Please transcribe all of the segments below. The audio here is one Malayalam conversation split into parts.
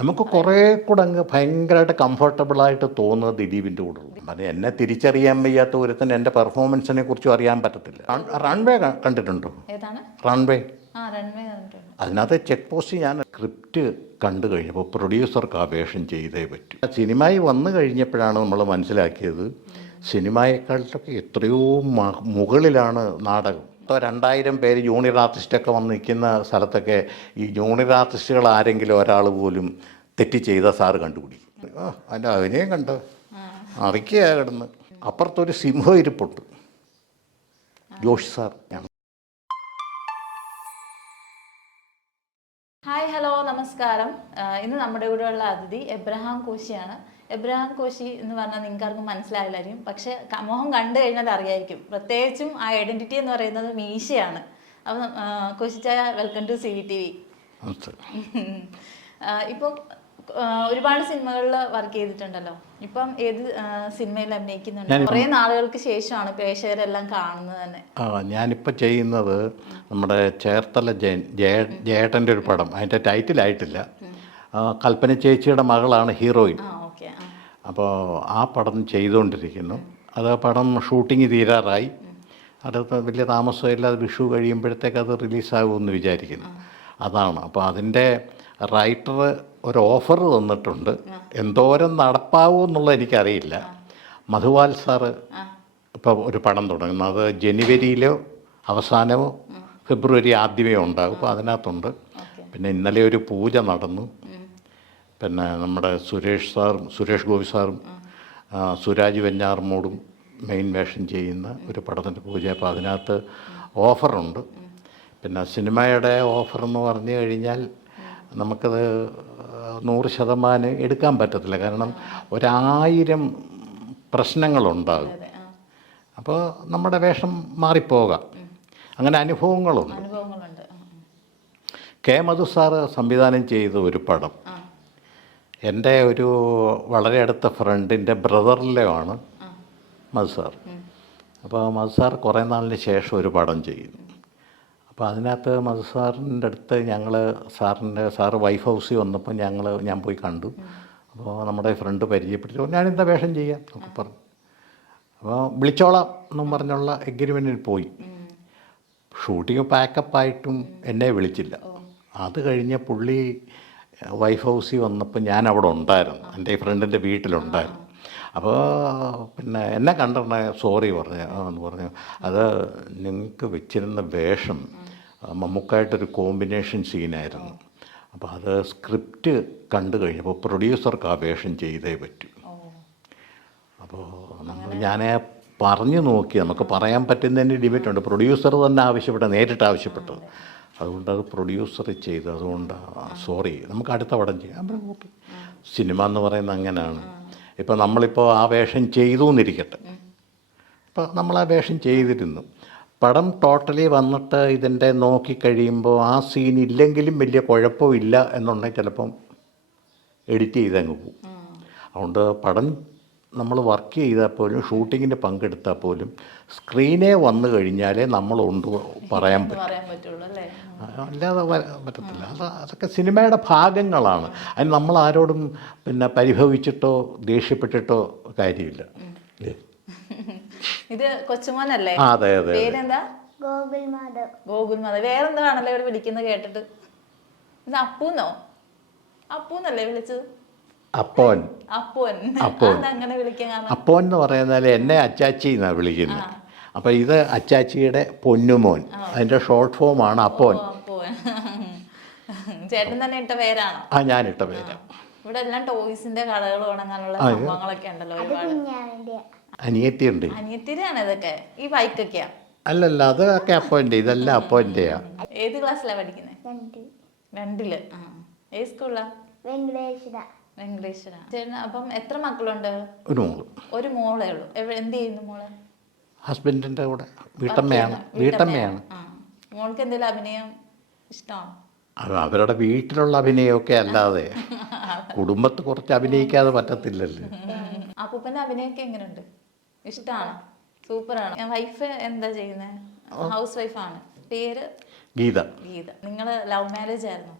നമുക്ക് കുറേ കൂടെ അങ്ങ് ഭയങ്കരമായിട്ട് കംഫർട്ടബിളായിട്ട് തോന്നുന്നത് ദിലീപിന്റെ കൂടെ ഉള്ളു അത് എന്നെ തിരിച്ചറിയാൻ വയ്യാത്ത ഒരുത്തന് എന്റെ പെർഫോമൻസിനെ കുറിച്ചും അറിയാൻ പറ്റത്തില്ല. റൺവേ കണ്ടിട്ടുണ്ടോ? റൺവേ. അതിനകത്ത് ചെക്ക് പോസ്റ്റ് ഞാൻ സ്ക്രിപ്റ്റ് കണ്ടു കഴിഞ്ഞപ്പോൾ പ്രൊഡ്യൂസർക്ക് അപേക്ഷം ചെയ്തേ പറ്റൂ. സിനിമയിൽ വന്നു കഴിഞ്ഞപ്പോഴാണ് നമ്മൾ മനസ്സിലാക്കിയത് സിനിമയെക്കാളൊക്കെ എത്രയോ മുകളിലാണ് നാടകം. ഇപ്പോൾ രണ്ടായിരം പേര് ജൂനിയർ ആർട്ടിസ്റ്റൊക്കെ വന്ന് നിൽക്കുന്ന സ്ഥലത്തൊക്കെ ഈ ജൂനിയർ ആർട്ടിസ്റ്റുകൾ ആരെങ്കിലും ഒരാൾ പോലും തെറ്റി ചെയ്ത സാറ് കണ്ടുപിടിക്കും. അതിന്റെ അഭിനയം കണ്ടോ? അറിക്കുക കിടന്ന്. അപ്പുറത്തൊരു സിംഹം ഇരിപ്പുണ്ട്. ജോഷി സാർ ഹായ് ഹലോ നമസ്കാരം. ഇന്ന് നമ്മുടെ കൂടെയുള്ള അതിഥി എബ്രഹാം കോശിയാണ്. എബ്രഹാം കോശി എന്ന് പറഞ്ഞാൽ നിങ്ങൾക്ക് ആർക്കും മനസ്സിലായില്ലായിരിക്കും പക്ഷെ മോഹം കണ്ടു കഴിഞ്ഞാൽ അറിയായിരിക്കും. പ്രത്യേകിച്ചും ആ ഐഡന്റിറ്റി എന്ന് പറയുന്നത് മീശയാണ്. അപ്പം കോശിച്ചായ welcome to C V T V ഇപ്പം ഒരുപാട് സിനിമകളിൽ വർക്ക് ചെയ്തിട്ടുണ്ടല്ലോ. ഇപ്പം ഏത് സിനിമയിൽ അഭിനയിക്കുന്നുണ്ട്? കുറേ നാളുകൾക്ക് ശേഷമാണ് പ്രേക്ഷകരെല്ലാം കാണുന്നത് തന്നെ. ആ ഞാനിപ്പോൾ ചെയ്യുന്നത് നമ്മുടെ ചേർത്തല ജയൻ ജയ ജയേട്ടന്റെ ഒരു പടം. അതിന്റെ ടൈറ്റിൽ ആയിട്ടില്ല. കൽപ്പന ചേച്ചിയുടെ മകളാണ് ഹീറോയിൻ. അപ്പോൾ ആ പടം ചെയ്തുകൊണ്ടിരിക്കുന്നു. അത് പടം ഷൂട്ടിങ് തീരാറായി. അടുത്ത വലിയ താമസമില്ല. അത് വിഷു കഴിയുമ്പോഴത്തേക്ക് അത് റിലീസാകുമെന്ന് വിചാരിക്കുന്നു. അതാണ്. അപ്പോൾ അതിന്റെ റൈറ്റർ ഒരു ഓഫർ തന്നിട്ടുണ്ട്. എന്തോരം നടപ്പാവും എന്നുള്ളത് എനിക്കറിയില്ല. മധുവാൽ സാറ് ഇപ്പോൾ ഒരു പടം തുടങ്ങുന്നു. അത് ജനുവരിയിലോ അവസാനമോ ഫെബ്രുവരി ആദ്യമേ ഉണ്ടാകും അപ്പോൾ അതിനകത്തുണ്ട്. പിന്നെ ഇന്നലെ ഒരു പൂജ നടന്നു. പിന്നെ നമ്മുടെ സുരേഷ് സാറും സുരേഷ് ഗോപി സാറും സുരാജ് വെഞ്ഞാറമ്മൂടും മെയിൻ വേഷം ചെയ്യുന്ന ഒരു പടത്തിന്റെ പൂജ. അപ്പോൾ അതിനകത്ത് ഓഫറുണ്ട്. പിന്നെ സിനിമയുടെ ഓഫർ എന്ന് പറഞ്ഞു കഴിഞ്ഞാൽ നമുക്കത് നൂറ് ശതമാനം എടുക്കാൻ പറ്റത്തില്ല. കാരണം ഒരായിരം പ്രശ്നങ്ങളുണ്ടാകും. അപ്പോൾ നമ്മുടെ വേഷം മാറിപ്പോകാം. അങ്ങനെ അനുഭവങ്ങളുണ്ട്. കെ മധു സാറ് സംവിധാനം ചെയ്ത ഒരു പടം. എന്റെ ഒരു വളരെ അടുത്ത ഫ്രണ്ടിന്റെ ബ്രദറിലെയാണ് ആണ് മധു അപ്പോൾ മസാർ സാർ കുറേ നാളിന് ശേഷം ഒരു പടം ചെയ്യും. അപ്പോൾ അതിനകത്ത് മസാറിന്റെ സാറിന്റെ അടുത്ത് ഞങ്ങൾ സാറിന്റെ സാറ് വൈഫ് ഹൗസിൽ വന്നപ്പോൾ ഞങ്ങൾ ഞാൻ പോയി കണ്ടു. അപ്പോൾ നമ്മുടെ ഫ്രണ്ട് പരിചയപ്പെട്ടു ഞാനെന്താ വേഷം ചെയ്യാം? എന്നൊക്കെ പറഞ്ഞു. അപ്പോൾ വിളിച്ചോളാം എന്നും പറഞ്ഞുള്ള എഗ്രിമെന്റിൽ പോയി. ഷൂട്ടിങ് പാക്കപ്പായിട്ടും എന്നെ വിളിച്ചില്ല. അത് കഴിഞ്ഞ പുള്ളി വൈഫ് ഹൗസിൽ വന്നപ്പോൾ ഞാൻ അവിടെ ഉണ്ടായിരുന്നു. എന്റെ ഫ്രണ്ടിന്റെ വീട്ടിലുണ്ടായിരുന്നു. അപ്പോൾ പിന്നെ എന്നെ കണ്ടിരുന്ന സോറി പറഞ്ഞു എന്ന് പറഞ്ഞു. അത് നിങ്ങൾക്ക് വെച്ചിരുന്ന വേഷം മമ്മൂക്കായിട്ടൊരു കോമ്പിനേഷൻ സീനായിരുന്നു. അപ്പോൾ അത് സ്ക്രിപ്റ്റ് കണ്ടു കഴിഞ്ഞപ്പോൾ പ്രൊഡ്യൂസർക്ക് ആ വേഷം ചെയ്തേ പറ്റൂ. അപ്പോൾ നമ്മൾ ഞാൻ പറഞ്ഞു നോക്കി. നമുക്ക് പറയാൻ പറ്റുന്നതിന്റെ ലിമിറ്റുണ്ട്. പ്രൊഡ്യൂസർ തന്നെ ആവശ്യപ്പെട്ടത് നേരിട്ട് ആവശ്യപ്പെട്ടത് അതുകൊണ്ട് അത് പ്രൊഡ്യൂസർ ചെയ്തു അതുകൊണ്ട് സോറി നമുക്ക് അടുത്ത പടം ചെയ്യാം. അപ്പം ഓക്കെ. സിനിമ എന്ന് പറയുന്നത് അങ്ങനെയാണ്. ഇപ്പോൾ നമ്മളിപ്പോൾ ആ വേഷം ചെയ്തു എന്നിരിക്കട്ടെ. ഇപ്പോൾ നമ്മൾ ആ വേഷം ചെയ്തിരുന്നു. പടം ടോട്ടലി വന്നിട്ട് ഇതിന്റെ നോക്കിക്കഴിയുമ്പോൾ ആ സീൻ ഇല്ലെങ്കിലും വലിയ കുഴപ്പമില്ല എന്നുണ്ടെങ്കിൽ ചിലപ്പം എഡിറ്റ് ചെയ്തങ്ങ് പോകും. അതുകൊണ്ട് പടം നമ്മൾ വർക്ക് ചെയ്താൽ പോലും ഷൂട്ടിങ്ങിന് പങ്കെടുത്താൽ പോലും സ്ക്രീനേ വന്നു കഴിഞ്ഞാലേ നമ്മളുണ്ട് പറയാൻ പറ്റും. പറ്റുള്ളൂ അല്ലേ? അല്ലാതെ പറ്റത്തില്ല. അത് അതൊക്കെ സിനിമയുടെ ഭാഗങ്ങളാണ്. അതിന് നമ്മൾ ആരോടും പിന്നെ പരിഭവിച്ചിട്ടോ ദേഷ്യപ്പെട്ടിട്ടോ കാര്യമില്ല? ഇത് കൊച്ചുമോനല്ലേ? അതെ അതെ പേരെന്താ? ഗോകുൽ മാധവ്. ഗോകുൽ വേറെന്താണല്ലോ ഇവിടെ വിളിക്കുന്നത് കേട്ടിട്ട്. ഇത് അപ്പൂന്നോ? അപ്പൂന്നല്ലേ വിളിച്ചത്? അപ്പോൻ. അപ്പോൻ. അപ്പോൻ. അങ്ങനെ വിളിക്കാൻ അപ്പോൻ എന്ന് പറയുന്നാൽ എന്നെ അച്ചാച്ചി എന്നാണ് വിളിക്കുന്നത്. അപ്പോൾ ഇത് അച്ചാച്ചിയുടെ പൊന്നുമോൻ. അതിന്റെ ഷോർട്ട് ഫോമാണ് അപ്പോൻ. ഓ, ചേട്ടൻ തന്നെ ഇട്ട പേരാണോ? ആ ഞാൻ ഇട്ട പേര്. ഇവിടെ എല്ലാം ടോയ്സിന്റെ കടകൾ ഉണങ്ങാനുള്ള സംഭവങ്ങളൊക്കെ ഉണ്ടല്ലോ ഒരുപാട്. അനിയത്തിയുണ്ട്. അനിയത്തിരിയാണ് ഇതൊക്കെ. ഈ ബൈക്കൊക്കെയാ? അല്ലല്ല അതൊക്കെ അപ്പോയിന്റ് ഇതെല്ലാം അപ്പോന്റെയാ ഏത് ക്ലാസ്സിലാ പഠിക്കുന്നത് രണ്ട്. രണ്ടിൽ. ഏത് സ്കൂളിലാ? വെങ്കടേശ്വര വെങ്കടേശ്വര. ചേട്ടൻ അപ്പം എത്ര മക്കളുണ്ട്? ഒരു മോൾ. ഒരു മോളേ ഉള്ളൂ. എവിടെ എന്ത് ചെയ്യുന്നു മോൾ? ഹസ്ബൻഡിന്റെ കൂടെ വീട്ടമ്മയാണ്. വീട്ടമ്മയാണ്. ആ. മോൾക്ക് എന്തെങ്കിലും അഭിനയം ഇഷ്ടമാണോ? അത് അവരുടെ വീട്ടിലുള്ള അഭിനയമൊക്കെ അല്ലാതെ. കുടുംബത്ത് കുറച്ച് അഭിനയിക്കാതെ പറ്റത്തില്ലല്ലോ. അപ്പൂപ്പന്റെ അഭിനയൊക്കെ എങ്ങനെയുണ്ട്? ഇഷ്ടമാണ്. സൂപ്പറാണ്. വൈഫ് എന്താ ചെയ്യുന്നത് ഹൗസ് വൈഫാണ് പേര്? ഗീത. ഗീത. നിങ്ങൾ ലവ് മാരേജ് ആയിരുന്നു?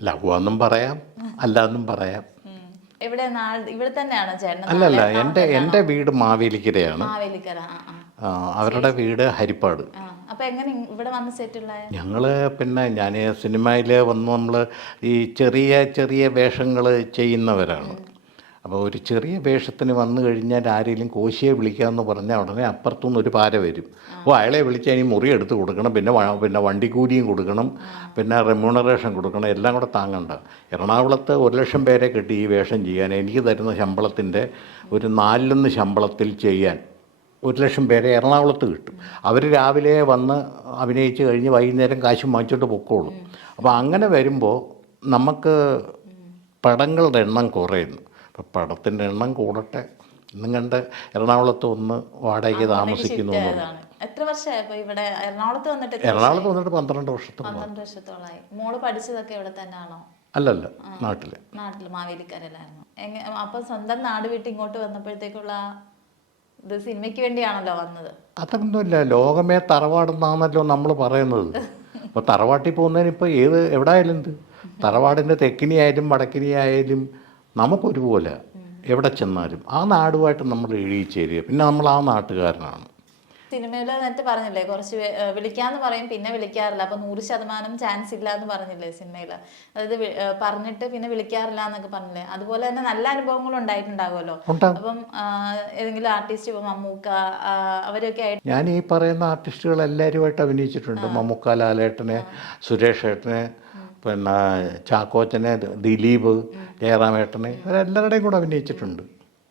ലഘുവെന്നും പറയാം. അല്ലാന്നും പറയാം. എന്റെ ഇവിടെ തന്നെയാണോ ചേട്ടൻ അല്ലല്ല എന്റെ എന്റെ വീട് മാവേലിക്കരയാണ്. മാവേലിക്കര അവരുടെ വീട് ഹരിപ്പാട്. ഇവിടെ ഞങ്ങൾ പിന്നെ ഞാൻ സിനിമയിൽ വന്ന് നമ്മൾ ഈ ചെറിയ ചെറിയ വേഷങ്ങൾ ചെയ്യുന്നവരാണ്. അപ്പോൾ ഒരു ചെറിയ വേഷത്തിന് വന്നു കഴിഞ്ഞാൽ ആരെങ്കിലും കോശിയെ വിളിക്കാമെന്ന് പറഞ്ഞാൽ ഉടനെ അപ്പുറത്തുനിന്ന് ഒരു പാര വരും. അപ്പോൾ അയാളെ വിളിച്ചാൽ ഇനി മുറി എടുത്ത് കൊടുക്കണം പിന്നെ പിന്നെ വണ്ടിക്കൂലിയും കൊടുക്കണം പിന്നെ റെമ്യൂണറേഷൻ കൊടുക്കണം എല്ലാം കൂടെ താങ്ങണ്ട. എറണാകുളത്ത് ഒരു ലക്ഷം പേരെ കിട്ടി ഈ വേഷം ചെയ്യാൻ എനിക്ക് തരുന്ന ശമ്പളത്തിന്റെ ഒരു നാലിലൊന്ന് ശമ്പളത്തിൽ ചെയ്യാൻ ഒരു ലക്ഷം പേരെ എറണാകുളത്ത് കിട്ടും. അവർ രാവിലെ വന്ന് അഭിനയിച്ച് കഴിഞ്ഞ് വൈകുന്നേരം കാശ് വാങ്ങിച്ചോട്ട് പൊക്കോളും. അപ്പോൾ അങ്ങനെ വരുമ്പോൾ നമുക്ക് പടങ്ങളുടെ എണ്ണം കുറയുന്നു. അപ്പോൾ പടത്തിന്റെ എണ്ണം കൂടട്ടെ. ഇന്നും കണ്ട് എറണാകുളത്ത് ഒന്ന് വാടകയ്ക്ക് താമസിക്കുന്നു. എത്ര വർഷമായി അപ്പൊ ഇവിടെ എറണാകുളത്ത് വന്നിട്ട് എറണാകുളത്ത് വന്നിട്ട് പന്ത്രണ്ട് വർഷത്തോളം പന്ത്രണ്ട് വർഷത്തോളായി മോൾ പഠിച്ചതൊക്കെ ഇവിടെ തന്നെയാണോ? അല്ലല്ല നാട്ടിൽ. നാട്ടിൽ മാവേലിക്കാരല്ലായിരുന്നു അപ്പൊ സ്വന്തം നാട് വിട്ട് ഇങ്ങോട്ട് വന്നപ്പോഴത്തേക്കുള്ള ഇത് സിനിമയ്ക്ക് വേണ്ടിയാണല്ലോ വന്നത്. അതൊന്നുമില്ല ലോകമേ തറവാടെന്നാണല്ലോ നമ്മൾ പറയുന്നത്. അപ്പോൾ തറവാട്ടിൽ പോകുന്നതിന് ഇപ്പോൾ ഏത് എവിടെ ആയാലും എന്ത്? തറവാടിന്റെ തെക്കിനി ആയാലും വടക്കിനി ആയാലും നമുക്കൊരുപോലെ എവിടെ ചെന്നാലും ആ നാടുമായിട്ട് നമ്മൾ എഴുതിച്ചേരുക പിന്നെ നമ്മൾ ആ നാട്ടുകാരനാണ്. സിനിമയിൽ നേരത്തെ പറഞ്ഞില്ലേ കുറച്ച് വിളിക്കാന്ന് പറയും പിന്നെ വിളിക്കാറില്ല. അപ്പൊ നൂറ് ശതമാനം ചാൻസ് ഇല്ല എന്ന് പറഞ്ഞില്ലേ സിനിമയിൽ അതായത് പറഞ്ഞിട്ട് പിന്നെ വിളിക്കാറില്ല എന്നൊക്കെ പറഞ്ഞില്ലേ? അതുപോലെ തന്നെ നല്ല അനുഭവങ്ങൾ ഉണ്ടായിട്ടുണ്ടാകുമല്ലോ. അപ്പം ഏതെങ്കിലും ആർട്ടിസ്റ്റ് ഇപ്പൊ മമ്മൂക്ക അവരൊക്കെ ആയിട്ട് ഞാൻ ഈ പറയുന്ന ആർട്ടിസ്റ്റുകൾ എല്ലാവരുമായിട്ട് അഭിനയിച്ചിട്ടുണ്ട്. മമ്മൂക്ക ലാലേട്ടനെ സുരേഷ് ഏട്ടനെ പിന്നെ ചാക്കോച്ചനെ ദിലീപ് ജയറാമേട്ടനെ ഇവരെല്ലാവരുടെയും കൂടെ അഭിനയിച്ചിട്ടുണ്ട്.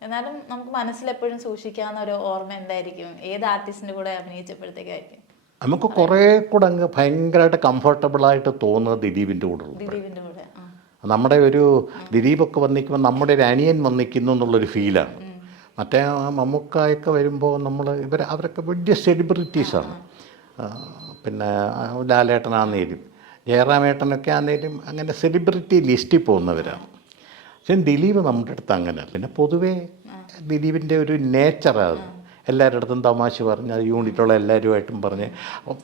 എന്നാലും നമുക്ക് മനസ്സിൽ എപ്പോഴും സൂക്ഷിക്കാവുന്ന ഒരു ഓർമ്മ എന്തായിരിക്കും? ഏത് ആർട്ടിസ്റ്റിന്റെ കൂടെ അഭിനയിച്ചപ്പോഴത്തേക്കായിരിക്കും? നമുക്ക് കുറേ കൂടെ അങ്ങ് ഭയങ്കരമായിട്ട് കംഫർട്ടബിളായിട്ട് തോന്നുന്നത് ദിലീപിന്റെ കൂടെ ഉള്ളു ദിലീപിന്റെ കൂടെ നമ്മുടെ ഒരു ദിലീപൊക്കെ വന്നിക്കുമ്പോൾ നമ്മുടെ ഒരു അനിയൻ വന്നിക്കുന്നു എന്നുള്ളൊരു ഫീലാണ്. മറ്റേ മമ്മൂക്കായൊക്കെ വരുമ്പോൾ നമ്മൾ ഇവർ അവരൊക്കെ വലിയ സെലിബ്രിറ്റീസാണ് പിന്നെ ലാലേട്ടനാന്നേലും. ജയറാമേട്ടനൊക്കെ ആണെങ്കിലും അങ്ങനെ സെലിബ്രിറ്റി ലിസ്റ്റിൽ പോകുന്നവരാണ്. പക്ഷേ ദിലീപ് നമ്മുടെ അടുത്ത് അങ്ങനെ. പിന്നെ പൊതുവേ ദിലീപിന്റെ ഒരു നേച്ചറാണ് എല്ലാവരുടെ അടുത്തും തമാശ പറഞ്ഞ് അത് യൂണിറ്റുള്ള എല്ലാവരുമായിട്ടും പറഞ്ഞ്.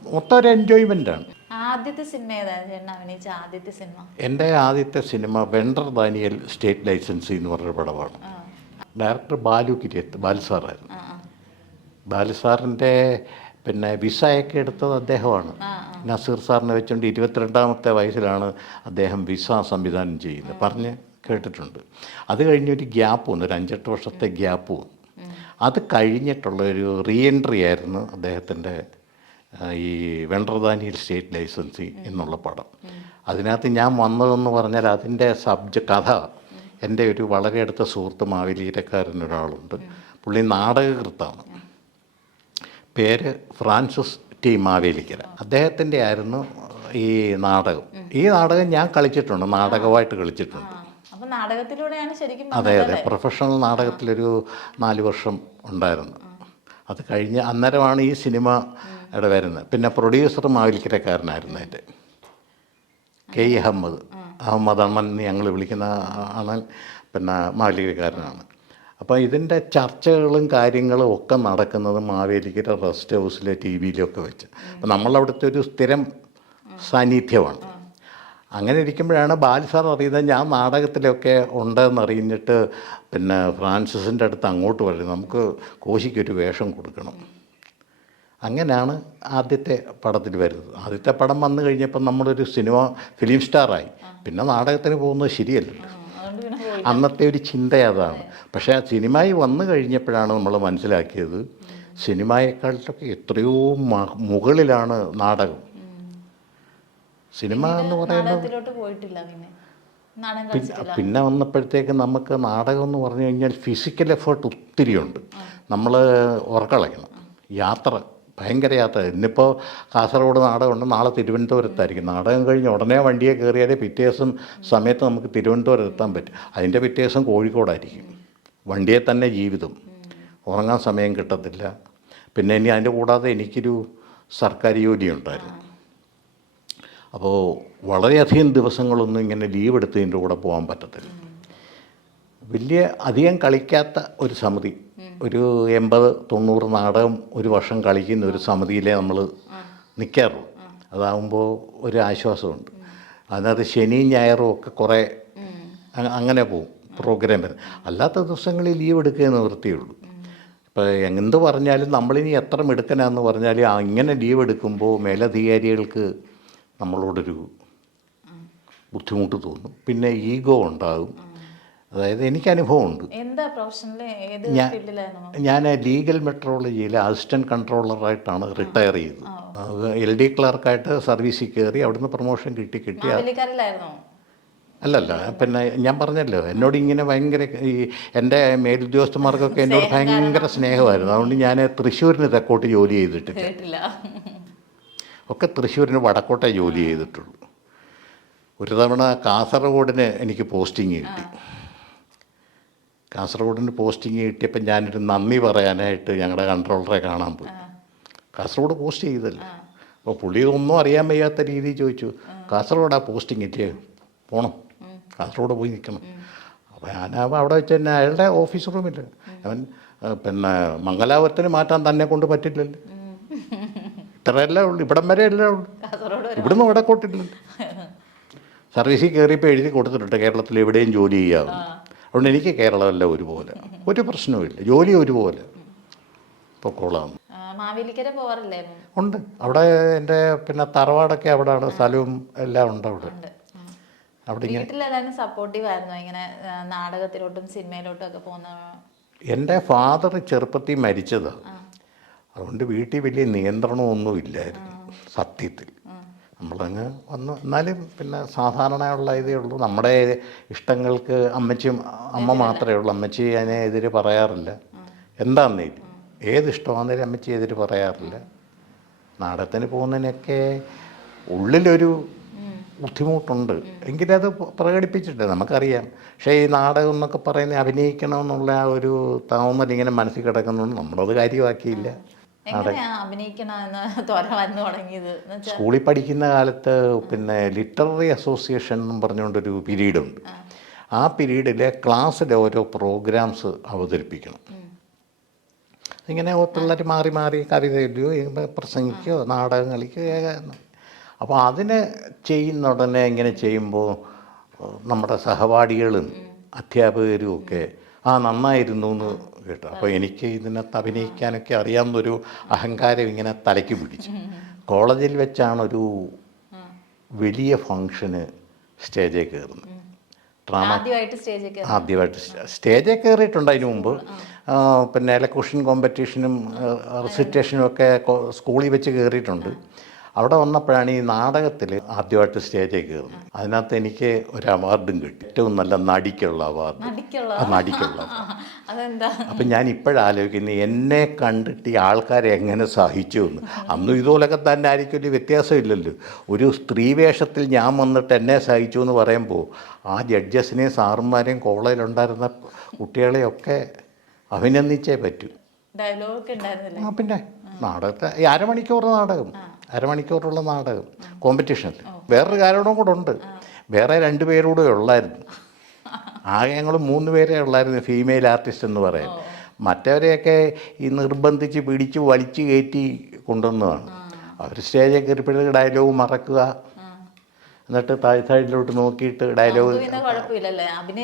മൊത്തം ഒരു എൻജോയ്മെന്റാണ് ആദ്യത്തെ സിനിമ അഭിനയിച്ച ആദ്യത്തെ സിനിമ? എന്റെ ആദ്യത്തെ cinema vendor Daniel state licensee എന്ന് പറഞ്ഞൊരു പടമാണ്. ഡയറക്ടർ ബാലു കിരിയത്ത് ബാലു സാറായിരുന്നു. ആ, ആ. ബാലു സാറിന്റെ പിന്നെ വിസയൊക്കെ എടുത്തത് അദ്ദേഹമാണ്. നസീർ സാറിനെ വെച്ചുകൊണ്ട് ഇരുപത്തിരണ്ടാമത്തെ വയസ്സിലാണ് അദ്ദേഹം വിസ സംവിധാനം ചെയ്യുന്നത്. പറഞ്ഞ് കേട്ടിട്ടുണ്ട്. അത് കഴിഞ്ഞൊരു ഗ്യാപ്പ് വന്നു. ഒരു അഞ്ചെട്ട് വർഷത്തെ ഗ്യാപ്പ് വന്നു. അത് കഴിഞ്ഞിട്ടുള്ള ഒരു റീഎൻട്രി ആയിരുന്നു അദ്ദേഹത്തിന്റെ ഈ വെണ്ടർദാനിയിൽ സ്റ്റേറ്റ് ലൈസൻസി എന്നുള്ള പടം. അതിനകത്ത് ഞാൻ വന്നതെന്ന് പറഞ്ഞാൽ അതിന്റെ സബ്ജക്ട് കഥ എന്റെ ഒരു വളരെ അടുത്ത സുഹൃത്ത് മാവേലീരക്കാരൻ ഒരാളുണ്ട്. പുള്ളി നാടകകൃത്താണ്. പേര് ഫ്രാൻസിസ് ടി മാവേലിക്കര. അദ്ദേഹത്തിന്റെ ആയിരുന്നു ഈ നാടകം. ഈ നാടകം ഞാൻ കളിച്ചിട്ടുണ്ട് നാടകമായിട്ട് കളിച്ചിട്ടുണ്ട്. നാടകത്തിലൂടെയാണ് ശരിക്കും അതെ അതെ. പ്രൊഫഷണൽ നാടകത്തിലൊരു നാല് വർഷം ഉണ്ടായിരുന്നു. അത് കഴിഞ്ഞ് അന്നേരമാണ് ഈ സിനിമ ഇവിടെ വരുന്നത്. പിന്നെ പ്രൊഡ്യൂസർ മാവേലിക്കരക്കാരനായിരുന്നു എന്റെ. K E Ahmed. അഹമ്മദ് അമ്മൻ ഞങ്ങൾ വിളിക്കുന്ന ആണ് പിന്നെ മാവേലിക്കരക്കാരനാണ്. അപ്പോൾ ഇതിന്റെ ചർച്ചകളും കാര്യങ്ങളും ഒക്കെ നടക്കുന്നത് മാവേലിക്കര റെസ്റ്റ് ഹൗസിലെ ടി വിയിലൊക്കെ വെച്ച്. അപ്പം നമ്മളവിടുത്തെ ഒരു സ്ഥിരം സാന്നിധ്യമാണ്. അങ്ങനെ ഇരിക്കുമ്പോഴാണ് ബാലി സാർ അറിയുന്നത് ഞാൻ നാടകത്തിലൊക്കെ ഉണ്ടെന്ന് അറിഞ്ഞിട്ട് പിന്നെ ഫ്രാൻസിസിന്റെ അടുത്ത് അങ്ങോട്ട് വരും നമുക്ക് കോശിക്കൊരു വേഷം കൊടുക്കണം. അങ്ങനെയാണ് ആദ്യത്തെ പടത്തിൽ വരുന്നത്. ആദ്യത്തെ പടം വന്നു കഴിഞ്ഞപ്പോൾ നമ്മളൊരു സിനിമ ഫിലിം സ്റ്റാറായി. പിന്നെ നാടകത്തിന് പോകുന്നത് ശരിയല്ലല്ലോ ആ, അതുകൊണ്ട് പിന്നെ പോയി അന്നത്തെ ഒരു ചിന്ത അതാണ്. പക്ഷേ ആ സിനിമയിൽ വന്നു കഴിഞ്ഞപ്പോഴാണ് നമ്മൾ മനസ്സിലാക്കിയത് സിനിമയെക്കാളൊക്കെ എത്രയോ മുകളിലാണ് നാടകം. സിനിമ എന്ന് പറയുന്നത് പിന്നെ. വന്നപ്പോഴത്തേക്ക് നമുക്ക് നാടകം എന്ന് പറഞ്ഞു കഴിഞ്ഞാൽ ഫിസിക്കൽ എഫേർട്ട് ഒത്തിരിയുണ്ട്. നമ്മൾ ഉറക്കളയണം യാത്ര. ഭയങ്കര യാത്ര. ഇന്നിപ്പോൾ കാസർഗോഡ് നാടകമുണ്ട്. നാളെ തിരുവനന്തപുരത്തായിരിക്കും. നാടകം കഴിഞ്ഞ് ഉടനെ വണ്ടിയെ കയറിയാലേ പിറ്റേ ദിവസം സമയത്ത് നമുക്ക് തിരുവനന്തപുരം എത്താൻ പറ്റും. അതിന്റെ പിറ്റേ ദിവസം കോഴിക്കോടായിരിക്കും. വണ്ടിയെ തന്നെ ജീവിതം. ഉറങ്ങാൻ സമയം കിട്ടത്തില്ല. പിന്നെ ഇനി അതിന്റെ കൂടാതെ എനിക്കൊരു സർക്കാർ ജോലി ഉണ്ടായിരുന്നു. അപ്പോൾ വളരെയധികം ദിവസങ്ങളൊന്നും ഇങ്ങനെ ലീവ് എടുത്തതിന്റെ കൂടെ പോകാൻ പറ്റത്തില്ല. വലിയ അധികം കളിക്കാത്ത ഒരു സമിതി ഒരു എൺപത് തൊണ്ണൂറ് നാടകം ഒരു വർഷം കളിക്കുന്ന ഒരു സമിതിയിലേ നമ്മൾ നിൽക്കാറുള്ളൂ അതാകുമ്പോൾ ഒരു ആശ്വാസമുണ്ട്. അതിനകത്ത് ശനിയും ഞായറും ഒക്കെ കുറേ അങ്ങനെ പോവും പ്രോഗ്രാം വരുന്നത് അല്ലാത്ത ദിവസങ്ങളിൽ ലീവ് എടുക്കുക നിവൃത്തിയുള്ളൂ ഇപ്പോൾ എന്ത് പറഞ്ഞാലും നമ്മളിനി എത്ര മിടുക്കനാന്ന് പറഞ്ഞാലും അങ്ങനെ ലീവ് എടുക്കുമ്പോൾ മേലധികാരികൾക്ക് നമ്മളോടൊരു ബുദ്ധിമുട്ട് തോന്നും. പിന്നെ ഈഗോ ഉണ്ടാകും. അതായത് എനിക്ക് അനുഭവമുണ്ട് എന്താ പ്രൊഫഷണൽ ഞാൻ- ലീഗൽ മെട്രോളജിയിലെ അസിസ്റ്റന്റ് കൺട്രോളറായിട്ടാണ് റിട്ടയർ ചെയ്തത്. എൽ ഡി ക്ലർക്കായിട്ട് സർവീസിൽ കയറി അവിടുന്ന് പ്രൊമോഷൻ കിട്ടി കിട്ടി. അല്ലല്ല പിന്നെ ഞാൻ പറഞ്ഞല്ലോ എന്നോട് ഇങ്ങനെ ഭയങ്കര ഈ എന്റെ മേലുദ്യോഗസ്ഥന്മാർക്കൊക്കെ എന്നോട് ഭയങ്കര സ്നേഹമായിരുന്നു. അതുകൊണ്ട് ഞാൻ തൃശ്ശൂരിന് തെക്കോട്ട് ജോലി ചെയ്തിട്ടില്ല. ഒക്കെ തൃശ്ശൂരിന് വടക്കോട്ടേ ജോലി ചെയ്തിട്ടുള്ളൂ. ഒരു തവണ കാസർഗോഡിന് എനിക്ക് പോസ്റ്റിംഗ് കിട്ടി. കാസർഗോഡിന് പോസ്റ്റിംഗ് കിട്ടിയപ്പോൾ ഞാനൊരു നന്ദി പറയാനായിട്ട് ഞങ്ങളുടെ കൺട്രോളറെ കാണാൻ പോയി. കാസർഗോഡ് പോസ്റ്റ് ചെയ്തല്ലേ? അപ്പോൾ പുള്ളി ഒന്നും അറിയാൻ വയ്യാത്ത രീതിയിൽ ചോദിച്ചു. കാസർഗോഡ് ആ പോസ്റ്റിംഗ് കിട്ടിയേ? പോകണം കാസർഗോഡ് പോയി നിൽക്കണം. അപ്പോൾ ഞാൻ അവിടെ വെച്ച് തന്നെ അയാളുടെ ഓഫീസ് റൂമിൽ അവൻ പിന്നെ മംഗലാപുരത്തിന് മാറ്റാൻ തന്നെ കൊണ്ട് പറ്റില്ലല്ലോ. ഇത്രയല്ലേ ഉള്ളൂ. ഇവിടം വരെ അല്ലേ ഉള്ളൂ. ഇവിടുന്ന് ഇവിടെ ഇവിടുന്ന് വടക്കോട്ടില്ലല്ലോ സർവീസിൽ കയറിയപ്പോൾ എഴുതി കൊടുത്തിട്ടുണ്ട് കേരളത്തിൽ എവിടെയും ജോലി ചെയ്യാവും. അതുകൊണ്ട് എനിക്ക് കേരളമല്ല ഒരുപോലെ. ഒരു പ്രശ്നവുമില്ല. ജോലി ഒരുപോലെ. പൊക്കോളാം മാവേലിക്കര ഉണ്ട്. അവിടെ എന്റെ പിന്നെ തറവാടൊക്കെ അവിടെയാണ് സ്ഥലവും എല്ലാം ഉണ്ട് അവിടെ. അവിടെ ഇങ്ങനെ വീട്ടിലെല്ലാവരും സപ്പോർട്ടീവ് ആയിരുന്നു. ഇങ്ങനെ ആ, നാടകത്തിലോട്ടും സിനിമയിലോട്ടും ഒക്കെ പോകുന്ന എന്റെ ഫാദർ ചെറുപ്പത്തിൽ മരിച്ചതാണ് അതുകൊണ്ട് വീട്ടിൽ വലിയ നിയന്ത്രണമൊന്നും ഇല്ലായിരുന്നു സത്യത്തിൽ. നമ്മളങ്ങ് വന്ന് എന്നാലും പിന്നെ സാധാരണയുള്ള ഇതേ ഉള്ളൂ. നമ്മുടെ ഇഷ്ടങ്ങൾക്ക് അമ്മച്ചിയും അമ്മ മാത്രമേ ഉള്ളൂ. അമ്മച്ചി അതിനെ എതിര് പറയാറില്ല. എന്താണെന്നേലും ഏത് ഇഷ്ടമാണെന്നേലും അമ്മച്ചി എതിര് പറയാറില്ല. നാടകത്തിന് പോകുന്നതിനൊക്കെ ഉള്ളിലൊരു ബുദ്ധിമുട്ടുണ്ട്. എങ്കിലത് അത് പ്രകടിപ്പിച്ചിട്ടുണ്ട് നമുക്കറിയാം. പക്ഷേ ഈ നാടകം എന്നൊക്കെ പറയുന്നത് അഭിനയിക്കണമെന്നുള്ള ആ ഒരു താമര ഇങ്ങനെ മനസ്സിൽ കിടക്കുന്നുണ്ട്. നമ്മളത് കാര്യമാക്കിയില്ല. സ്കൂളിൽ പഠിക്കുന്ന കാലത്ത് പിന്നെ ലിറ്റററി അസോസിയേഷൻ എന്നും പറഞ്ഞുകൊണ്ടൊരു പീരീഡുണ്ട്. ആ. പീരീഡിലെ ക്ലാസ്സിലെ ഓരോ പ്രോഗ്രാംസ് അവതരിപ്പിക്കണം. ഇങ്ങനെ പിള്ളേർ മാറി മാറി കവിത പ്രസംഗിക്കോ നാടകം കളിക്കുകയോ അപ്പോൾ അതിന് ചെയ്യുന്ന ഉടനെ ഇങ്ങനെ ചെയ്യുമ്പോൾ നമ്മുടെ സഹപാഠികളും അധ്യാപകരും ഒക്കെ ആ നന്നായിരുന്നു എന്ന് കേട്ടു. അപ്പോൾ എനിക്ക് ഇതിനകത്ത് അഭിനയിക്കാനൊക്കെ അറിയാവുന്നൊരു അഹങ്കാരം ഇങ്ങനെ തലയ്ക്ക് പിടിച്ചു. കോളേജിൽ വെച്ചാണ് ഒരു വലിയ ഫങ്ഷന് സ്റ്റേജിൽ കയറുന്നത്. ഡ്രാമ ആദ്യമായിട്ട് സ്റ്റേജിൽ കയറിയിട്ടുണ്ട് അതിന് മുമ്പ്. പിന്നെ എലക്യൂഷൻ കോമ്പറ്റീഷനും റിസിറ്റേഷനും ഒക്കെ സ്കൂളിൽ വെച്ച് കയറിയിട്ടുണ്ട്. അവിടെ വന്നപ്പോഴാണ് ഈ നാടകത്തിൽ ആദ്യമായിട്ട് സ്റ്റേജിൽ കയറുന്നത് അതിനകത്ത് എനിക്ക് ഒരു അവാർഡും കിട്ടി. ഏറ്റവും നല്ല നടിക്കുള്ള അവാർഡ്. നടിക്കുള്ള അപ്പൊ ഞാൻ ഇപ്പോഴാലോചിക്കുന്നത് എന്നെ കണ്ടിട്ട് ഈ ആൾക്കാരെ എങ്ങനെ സഹിച്ചു എന്ന്. അന്നും ഇതുപോലൊക്കെ തന്നെ ആയിരിക്കും ഒരു വ്യത്യാസമില്ലല്ലോ ഒരു സ്ത്രീ വേഷത്തിൽ ഞാൻ വന്നിട്ട് എന്നെ സഹിച്ചു എന്ന് പറയുമ്പോൾ ആ ജഡ്ജസിനെയും സാറുമാരെയും കോളേജിലുണ്ടായിരുന്ന കുട്ടികളെയൊക്കെ അഭിനന്ദിച്ചേ പറ്റൂ. ഡയലോഗ് പിന്നെ നാടകത്തെ ഈ അരമണിക്കൂർ നാടകം. അരമണിക്കൂറുള്ള നാടകം കോമ്പറ്റീഷൻ വേറൊരു കാരണവും കൂടെ ഉണ്ട്. വേറെ രണ്ട് പേരൂടെ ഉള്ളായിരുന്നു. ആകെ ഞങ്ങൾ മൂന്ന് പേരേ ഉള്ളായിരുന്നു ഫീമെയിൽ ആർട്ടിസ്റ്റ് എന്ന് പറയാൻ. മറ്റവരെയൊക്കെ ഈ നിർബന്ധിച്ച് പിടിച്ച് വലിച്ചു കയറ്റി കൊണ്ടുവന്നതാണ്. അവർ സ്റ്റേജിൽ കയറിപ്പോഴത്തേക്ക് ഡയലോഗ് മറക്കുക. എന്നിട്ട് താഴ് സൈഡിലോട്ട് നോക്കിയിട്ട് ഡയലോഗ്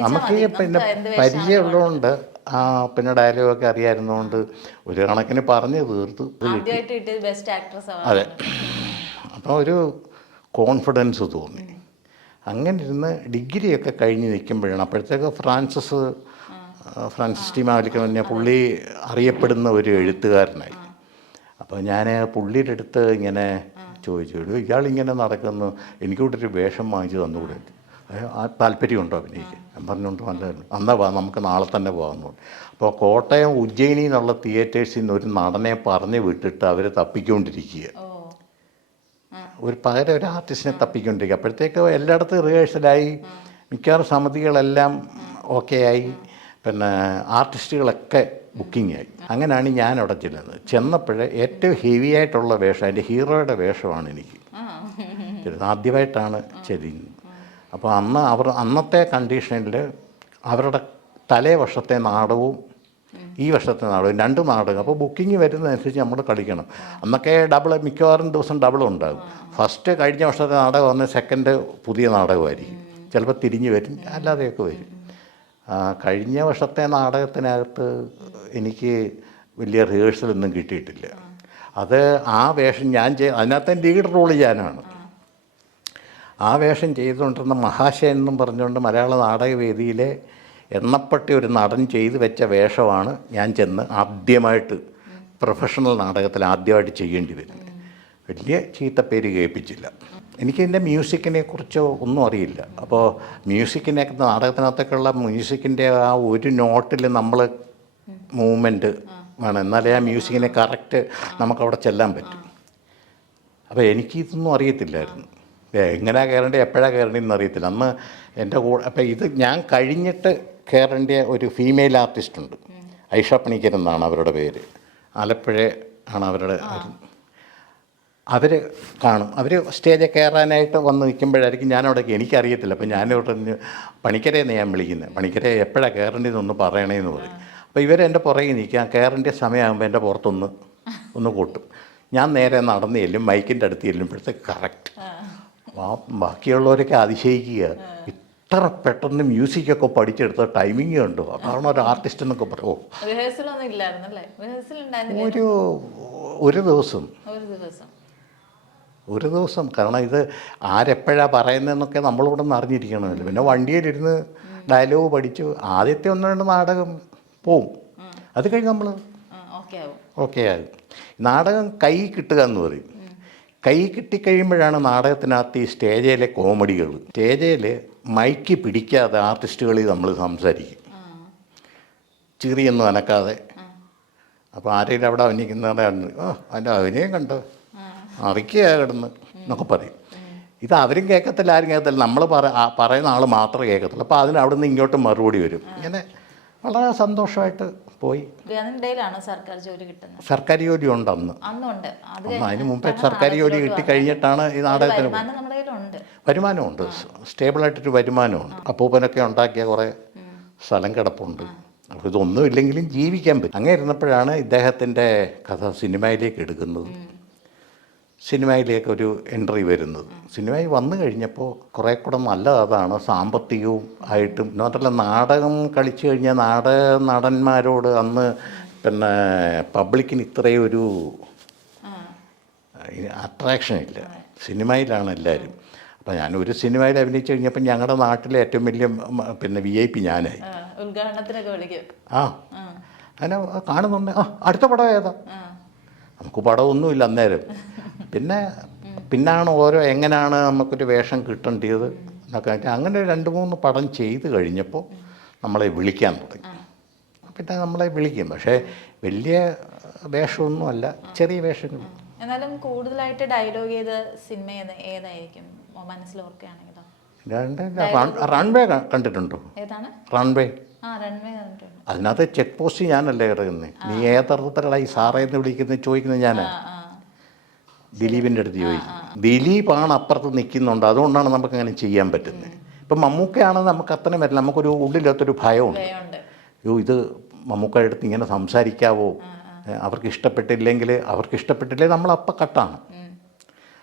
നമുക്ക് പിന്നെ പരിചയമുള്ളതുകൊണ്ട് ആ പിന്നെ ഡയലോഗൊക്കെ അറിയായിരുന്നതുകൊണ്ട് ഒരു കണക്കിന് പറഞ്ഞ് തീർത്തു. അതെ. അപ്പോൾ ഒരു കോൺഫിഡൻസ് തോന്നി. അങ്ങനെ ഇരുന്ന് ഡിഗ്രിയൊക്കെ കഴിഞ്ഞ് നിൽക്കുമ്പോഴാണ് അപ്പോഴത്തേക്ക് ഫ്രാൻസിസ് ഫ്രാൻസിസ് ടി മാവലിക്ക് പറഞ്ഞ പുള്ളി അറിയപ്പെടുന്ന ഒരു എഴുത്തുകാരനായി. അപ്പോൾ ഞാൻ പുള്ളിയുടെ അടുത്ത് ഇങ്ങനെ ചോദിച്ചു ഇയാൾ ഇയാളിങ്ങനെ നടക്കുന്നു. എനിക്കൂടെ ഒരു വേഷം വാങ്ങിച്ച് തന്നുകൂടെ? "ഏ, ആ താല്പര്യമുണ്ടോ അഭിനയിക്ക് ഞാൻ പറഞ്ഞുകൊണ്ട് നല്ലതാണ് അന്നാ വാ നമുക്ക് നാളെ തന്നെ പോകാമെന്ന് പറഞ്ഞു അപ്പോൾ കോട്ടയം ഉജ്ജയിനി എന്നുള്ള തിയേറ്റേഴ്സിൽ നിന്ന് ഒരു നടനെ പറഞ്ഞു വിട്ടിട്ട് അവർ തപ്പിക്കൊണ്ടിരിക്കുക. ഒരു പകരം ഒരു ആർട്ടിസ്റ്റിനെ തപ്പിക്കൊണ്ടിരിക്കുക. അപ്പോഴത്തേക്ക് എല്ലായിടത്തും റിഹേഴ്സലായി. മിക്കവാറും സമിതികളെല്ലാം ഓക്കെ ആയി പിന്നെ ആർട്ടിസ്റ്റുകളൊക്കെ ബുക്കിംഗ് ആയി അങ്ങനെയാണ് ഞാൻ അവിടെ ചെല്ലുന്നത്. ചെന്നപ്പോഴേ ഏറ്റവും ഹെവി ആയിട്ടുള്ള വേഷം എന്റെ ഹീറോയുടെ വേഷമാണ് എനിക്ക്. ആദ്യമായിട്ടാണ് ചെല്ലുന്നത്. അപ്പോൾ അന്ന് അവർ അന്നത്തെ കണ്ടീഷനിൽ അവരുടെ തലേ വർഷത്തെ നാടവും ഈ വർഷത്തെ നാടകം രണ്ട് നാടകം. അപ്പോൾ ബുക്കിംഗ് വരുന്നതനുസരിച്ച് നമ്മൾ കളിക്കണം. അന്നൊക്കെ ഡബിൾ മിക്കവാറും ദിവസം ഡബിൾ ഉണ്ടാകും. ഫസ്റ്റ് കഴിഞ്ഞ വർഷത്തെ നാടകം വന്ന് സെക്കൻഡ് പുതിയ നാടകമായിരിക്കും. ചിലപ്പോൾ തിരിഞ്ഞ് വരും അല്ലാതെയൊക്കെ വരും. കഴിഞ്ഞ വർഷത്തെ നാടകത്തിനകത്ത് എനിക്ക് വലിയ റിഹേഴ്സലൊന്നും കിട്ടിയിട്ടില്ല. അത് ആ വേഷം ഞാൻ ചെയ്യ അതിനകത്ത് ലീഡ് റോൾ ഞാനാണ്. ആ വേഷം ചെയ്തുകൊണ്ടിരുന്ന മഹാശയൻ എന്നും പറഞ്ഞുകൊണ്ട് മലയാള നാടകവേദിയിലെ എണ്ണപ്പെട്ട ഒരു നടൻ ചെയ്തു വെച്ച വേഷമാണ് ഞാൻ ചെന്ന് ആദ്യമായിട്ട് പ്രൊഫഷണൽ നാടകത്തിൽ ആദ്യമായിട്ട് ചെയ്യേണ്ടി വരുന്നത്. വലിയ ചീത്തപ്പേര് കേൾപ്പിച്ചില്ല. എനിക്കിതിന്റെ മ്യൂസിക്കിനെ കുറിച്ചോ ഒന്നും അറിയില്ല. അപ്പോൾ മ്യൂസിക്കിനെ നാടകത്തിനകത്തൊക്കെയുള്ള മ്യൂസിക്കിന്റെ ആ ഒരു നോട്ടിൽ നമ്മൾ മൂവ്മെന്റ് വേണം. എന്നാലേ ആ മ്യൂസിക്കിനെ കറക്റ്റ് നമുക്കവിടെ ചെല്ലാൻ പറ്റും. അപ്പോൾ എനിക്കിതൊന്നും അറിയത്തില്ലായിരുന്നു. എങ്ങനെയാണ് കയറേണ്ടത് എപ്പോഴാണ് കയറേണ്ടതെന്ന് അറിയത്തില്ല അന്ന് എന്റെ കൂടെ അപ്പം ഇത് ഞാൻ കഴിഞ്ഞിട്ട് കയറേണ്ട ഒരു ഫീമെയിൽ ആർട്ടിസ്റ്റ് ഉണ്ട്. ഐഷ പണിക്കർ എന്നാണ് അവരുടെ പേര്. ആലപ്പുഴ ആണ് അവരുടെ അവർ കാണും. അവർ സ്റ്റേജിൽ കയറാനായിട്ട് വന്ന് നിൽക്കുമ്പോഴായിരിക്കും ഞാനവിടെ എനിക്കറിയത്തില്ല. അപ്പം ഞാനിവിടെ പണിക്കരെ എന്ന് ഞാൻ വിളിക്കുന്നത് പണിക്കരെ എപ്പോഴാണ് കയറേണ്ടതെന്നൊന്ന് പറയണേന്ന് പറയും. അപ്പോൾ ഇവരെന്റെ പുറകെ നിൽക്കുക കയറേണ്ട സമയമാകുമ്പോൾ എന്റെ പുറത്തൊന്ന് ഒന്ന് കൂട്ടും. ഞാൻ നേരെ നടന്ന് ചെല്ലും. മൈക്കിന്റെ അടുത്ത് ചെല്ലുമ്പോഴത്തേക്ക് കറക്റ്റ് ബാക്കിയുള്ളവരൊക്കെ അതിശയിക്കുക. ഇത്ര പെട്ടെന്ന് മ്യൂസിക്കൊക്കെ പഠിച്ചെടുത്ത ടൈമിങ് ഉണ്ട് കാരണം ഒരു ആർട്ടിസ്റ്റ് എന്നൊക്കെ പറയും ഓ. റിഹേഴ്സൽ ഒന്നും ഇല്ലായിരുന്നല്ലേ റിഹേഴ്സൽ ഉണ്ടായിരുന്നില്ല. ഒരു ഒരു ദിവസം. ഒരു ദിവസം. കാരണം ഇത് ആരെപ്പോഴാ പറയുന്നതെന്നൊക്കെ നമ്മളിവിടെ നിന്ന് അറിഞ്ഞിരിക്കണമല്ലോ. പിന്നെ വണ്ടിയിലിരുന്ന് ഡയലോഗ് പഠിച്ചു ആദ്യത്തെ ഒന്ന് രണ്ട് നാടകം പോവും. അത് കഴിഞ്ഞ് നമ്മൾ ഓക്കെ ആകും നാടകം കൈ കിട്ടുക എന്ന് പറയും. കൈ കിട്ടിക്കഴിയുമ്പോഴാണ് നാടകത്തിനകത്ത് ഈ സ്റ്റേജയിലെ കോമഡികൾ. സ്റ്റേജയിൽ മൈക്ക് പിടിക്കാതെ ആർട്ടിസ്റ്റുകളിൽ നമ്മൾ സംസാരിക്കും. ചിറിയൊന്നും അനക്കാതെ. അപ്പോൾ ആരെങ്കിലും അവിടെ അഭിനയിക്കുന്നതാണ് ഓ അതിന്റെ അഭിനയം കണ്ടോ? അറിക്കുക കിടന്ന് എന്നൊക്കെ പറയും. ഇത് അവരും കേൾക്കത്തില്ല ആരും കേൾക്കത്തില്ല. നമ്മൾ പറ പറയുന്ന ആൾ മാത്രമേ കേൾക്കത്തുള്ളൂ. അപ്പോൾ അതിന് അവിടെ നിന്ന് ഇങ്ങോട്ട് മറുപടി വരും. ഇങ്ങനെ വളരെ സന്തോഷമായിട്ട് പോയി. സർക്കാർ ജോലി കിട്ടുന്നത്. സർക്കാർ ജോലി ഉണ്ട് അന്ന് അതിന് മുമ്പേ സർക്കാർ ജോലി കിട്ടി കഴിഞ്ഞിട്ടാണ് ഈ. നാടകത്തിന് വരുമാനമുണ്ട്. സ്റ്റേബിളായിട്ടൊരു വരുമാനമുണ്ട്. അപ്പൂപ്പനൊക്കെ ഉണ്ടാക്കിയ കുറേ സ്ഥലം കിടപ്പുണ്ട്. അപ്പോൾ ഇതൊന്നും ഇല്ലെങ്കിലും ജീവിക്കാൻ പറ്റും. അങ്ങനെ ഇരുന്നപ്പോഴാണ് ഇദ്ദേഹത്തിന്റെ കഥ സിനിമയിലേക്ക് എടുക്കുന്നത്. സിനിമയിലേക്ക് ഒരു എൻട്രി വരുന്നത്. സിനിമയിൽ വന്നു കഴിഞ്ഞപ്പോൾ കുറേ കൂടെ നല്ലതാണ് അതാണ്. സാമ്പത്തികവും ആയിട്ടും മാത്രമല്ല നാടകം കളിച്ചു കഴിഞ്ഞാൽ നാടക നടന്മാരോട് അന്ന് പിന്നെ പബ്ലിക്കിന് ഇത്രയും ഒരു അട്രാക്ഷൻ ഇല്ല. സിനിമയിലാണ് എല്ലാവരും. അപ്പോൾ ഞാൻ ഒരു സിനിമയിൽ അഭിനയിച്ചു കഴിഞ്ഞപ്പോൾ ഞങ്ങളുടെ നാട്ടിലെ ഏറ്റവും വലിയ പിന്നെ വി ഐ പി ഞാനായി. ആ അങ്ങനെ കാണുന്നുണ്ട്. ആ അടുത്ത പടം ഏതാ? നമുക്ക് പടമൊന്നുമില്ല അന്നേരം. പിന്നെ പിന്നാണ് ഓരോ എങ്ങനെയാണ് നമുക്കൊരു വേഷം കിട്ടേണ്ടത് എന്നൊക്കെ അങ്ങനെ രണ്ട് മൂന്ന് പടം ചെയ്ത് കഴിഞ്ഞപ്പോൾ നമ്മളെ വിളിക്കാൻ തുടങ്ങി. പിന്നെ നമ്മളെ വിളിക്കും. പക്ഷേ വലിയ വേഷമൊന്നുമല്ല ചെറിയ വേഷങ്ങൾ. എന്നാലും കൂടുതലായിട്ട് ഡയലോഗ് ചെയ്ത സിനിമ ഏത് ഏതായിരിക്കും? റൺവേ കണ്ടിട്ടുണ്ടോ? റൺവേ. അതിനകത്ത് ചെക്ക് പോസ്റ്റ് ഞാനല്ലേ കിടക്കുന്നത് നീ ഏതർത്ഥത്തിലുള്ള ഈ സാറേ എന്ന് വിളിക്കുന്നത് ചോദിക്കുന്നത് ഞാനാ. ആ ആ. ദിലീപിന്റെ അടുത്ത് ചോദിക്കും. ദിലീപാണ് അപ്പുറത്ത് നിൽക്കുന്നുണ്ട്. അതുകൊണ്ടാണ് നമുക്ക് അങ്ങനെ ചെയ്യാൻ പറ്റുന്നത്. ഇപ്പം മമ്മൂക്കയാണെന്ന് നമുക്ക് അത്രയും വരില്ല. നമുക്കൊരു ഉള്ളിലത്തൊരു ഭയമുണ്ട്. അയ്യോ ഇത് മമ്മൂക്കയുടെ അടുത്ത് ഇങ്ങനെ സംസാരിക്കാവോ? അവർക്ക് ഇഷ്ടപ്പെട്ടില്ലെങ്കിൽ അവർക്ക് ഇഷ്ടപ്പെട്ടില്ലെങ്കിൽ നമ്മൾ അപ്പം കട്ടാണ്.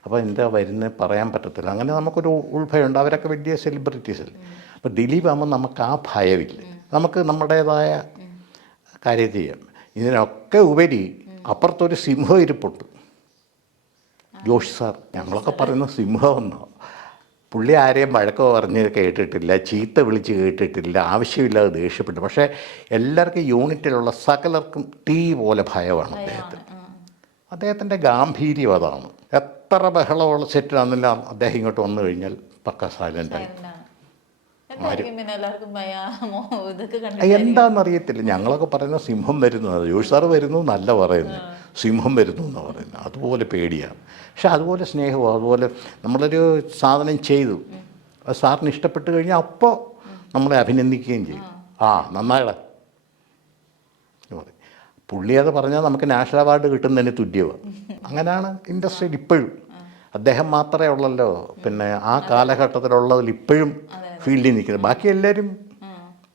അപ്പോൾ എന്താ വരുന്നത് പറയാൻ പറ്റത്തില്ല. അങ്ങനെ നമുക്കൊരു ഉൾഭയമുണ്ട്. അവരൊക്കെ വലിയ സെലിബ്രിറ്റീസ് അല്ലേ. അപ്പോൾ ദിലീപ് ആകുമ്പോൾ നമുക്ക് ആ ഭയമില്ല. നമുക്ക് നമ്മുടേതായ കാര്യം ചെയ്യാം. ഇതിനൊക്കെ ഉപരി അപ്പുറത്തൊരു സിംഹം ഇരിപ്പുണ്ട്. ജോഷ് സാർ ഞങ്ങളൊക്കെ പറയുന്ന സിംഹം എന്നോ പുള്ളി ആരെയും വഴക്കോ പറഞ്ഞ് കേട്ടിട്ടില്ല ചീത്ത വിളിച്ച് കേട്ടിട്ടില്ല ആവശ്യമില്ലാതെ ദേഷ്യപ്പെട്ടു. പക്ഷേ എല്ലാവർക്കും യൂണിറ്റിലുള്ള സകലർക്കും തീ പോലെ ഭയമാണ് അദ്ദേഹത്തിന്. അദ്ദേഹത്തിന്റെ ഗാംഭീര്യം അതാണ്. എത്ര ബഹളമുള്ള സെറ്റിലാണെന്നില്ല അദ്ദേഹം ഇങ്ങോട്ട് വന്നു കഴിഞ്ഞാൽ പക്ക സൈലന്റായി എന്താണെന്നറിയത്തില്ല ഞങ്ങളൊക്കെ പറയുന്ന സിംഹം വരുന്നു ജോഷ് സാറ് വരുന്നു നല്ല പറയുന്നത്. സിംഹം വരുന്നു എന്ന് പറയുന്നത്. അതുപോലെ പേടിയാണ്. പക്ഷെ അതുപോലെ സ്നേഹവും അതുപോലെ നമ്മളൊരു സാധനം ചെയ്തു. അത് സാറിന് ഇഷ്ടപ്പെട്ട് കഴിഞ്ഞാൽ അപ്പോൾ നമ്മളെ അഭിനന്ദിക്കുകയും ചെയ്യും. ആ. നന്നായിട. പുള്ളി അത് പറഞ്ഞാൽ നമുക്ക് നാഷണൽ അവാർഡ് കിട്ടുന്നതിന് തുല്യമാണ് അങ്ങനെയാണ് ഇൻഡസ്ട്രിയിൽ ഇപ്പോഴും. അദ്ദേഹം മാത്രമേ ഉള്ളല്ലോ. പിന്നെ ആ കാലഘട്ടത്തിലുള്ളതിൽ ഇപ്പോഴും ഫീൽഡിൽ നിൽക്കുന്നത്. ബാക്കി എല്ലാവരും